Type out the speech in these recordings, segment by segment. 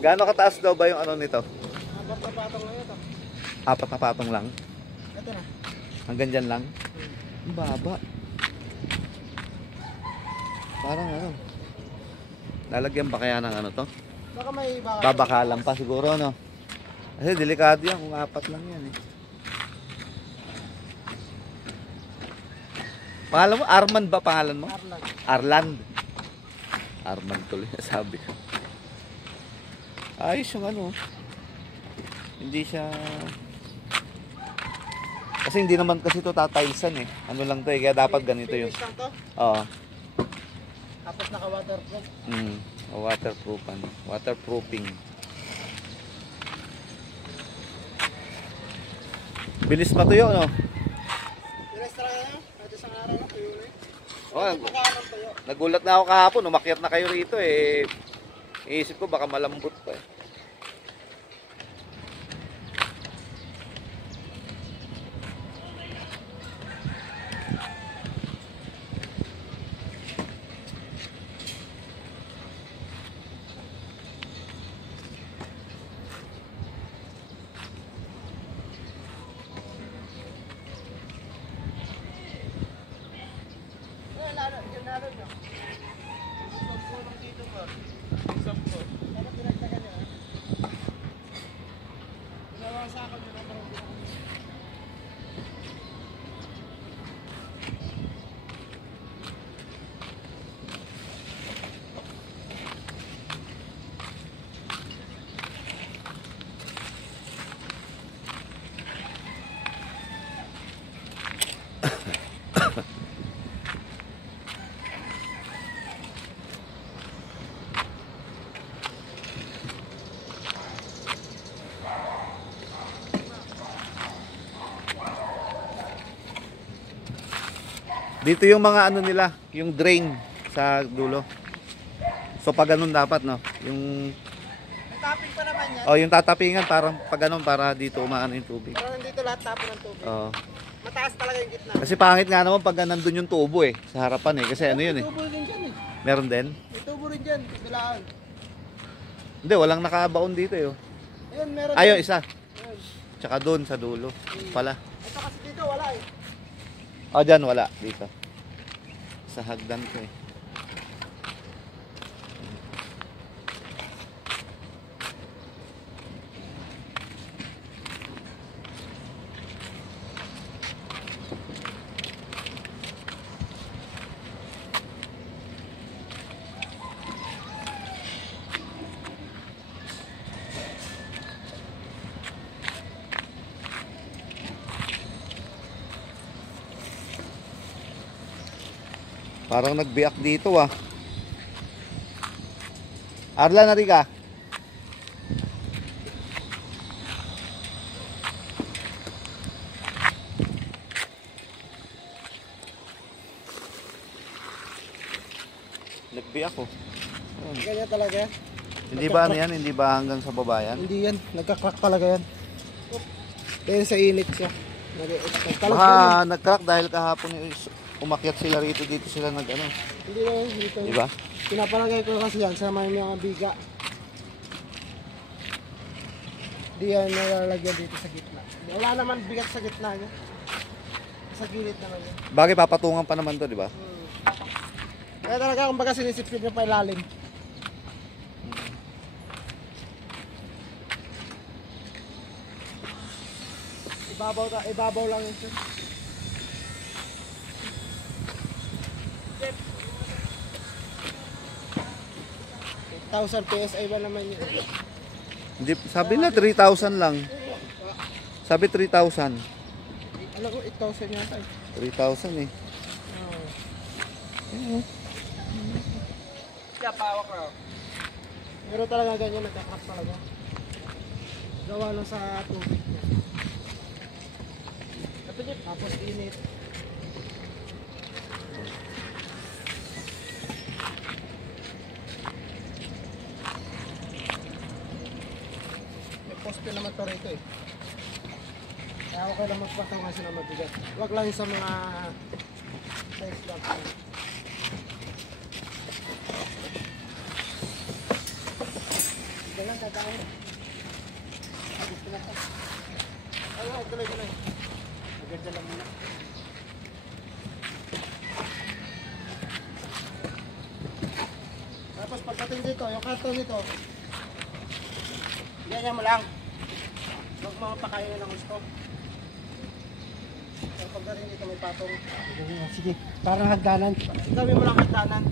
Gaano kataas daw ba yung ano nito? 4 na patong lang ito. 4 na patong lang? Ito na. Hanggang dyan lang? Ang baba. Parang ano. Lalagyan ba kaya ng ano to? Baka may baka. Babakalan pa siguro, no? Kasi delikado yan kung 4 lang yan eh. Pangalan mo? Arman ba pangalan mo? Arlan. Arland. Arman tuloy sabi ko. Ayos yung ano. Hindi siya... Kasi hindi naman kasi ito tatailsan eh. Ano lang to eh. Kaya dapat ganito yung... Finish lang to. Oo. Tapos naka-waterproof. Waterproof ano. Waterproofing. Bilis matuyo, no? Bilis talaga na. Kahit isang araw na tuyo na eh. Oh, Pagkakaroon tuyo. nagulat na ako kahapon. Umakyat na kayo rito eh. Iisip ko baka malambot pa eh. Dito yung mga ano nila, yung drain sa dulo. So pag ganun dapat, no? Yung Tapping pa naman yan. yung tatapingan parang pag ganun para dito umaano yung tubig. Pero nandito lahat tapo ng tubig. Oo. Mataas talaga yung gitna. Kasi pangit nga naman pag nandun yung tubo eh, sa harapan eh. Kasi ano yun eh. May tubo rin dyan eh. Meron din? May tubo rin dyan. Bilaan. Hindi, walang nakabaon dito eh. Ayun, meron Ayun, din. isa. Ayun. Tsaka doon sa dulo. Pala. Ito kasi dito wala eh. Dyan wala. Dito. Sa hagdan ko eh. Parang nagbiak dito ah. Arla, nari ka? Nagbiak oh. Ganyan talaga. Hindi ba ano yan? Hindi ba hanggang sa baba yan? Hindi yan. Nagka-crack talaga yan. Dahil sa init siya. Baka nag-crack dahil kahapon umakyat sila rito, dito sila nag-ano. Hindi naman dito. Di ba? Pinapalagay ko kasi yan sa may mga biga. Hindi yan nalalagyan dito sa gitna. Wala naman bigat sa gitna niya. Sa gilid naman yan. Bagay papatungan pa naman to, di ba? Kaya talaga kumbaga sinisipid niya pa ilalim. Ibabaw lang yun siya. 1,000 PSI ba naman yun? Hindi, sabi na 3,000 lang. Sabi 3,000. Alam ko 8,000 yata eh. 3,000 eh. Kaya pawak ko. Pero talaga ganyan, nagka-crack talaga. Gawa lang sa tubig niya. Tapos init. May poste naman to rito eh. Kaya okay lang magpatungan sila mabigat. Huwag lang sa mga size lang. Kailan tatawin mo? Gusto na to. Ay, tuloy. Maganda lang muna. Tapos pagdating dito, yung karton nito, ganyan mo lang. Huwag mo pakainin ng gusto. Pero pagdating dito may patong. Sige, parang hagdanan. Gawin mo lang hagdanan.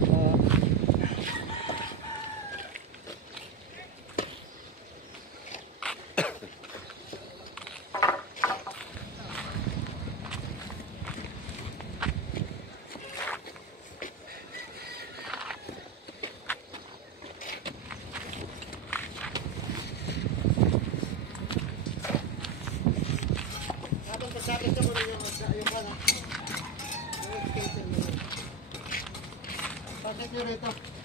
Habang pagsabit ko rin yung ano, yung extension mo. Bakit nyo rito?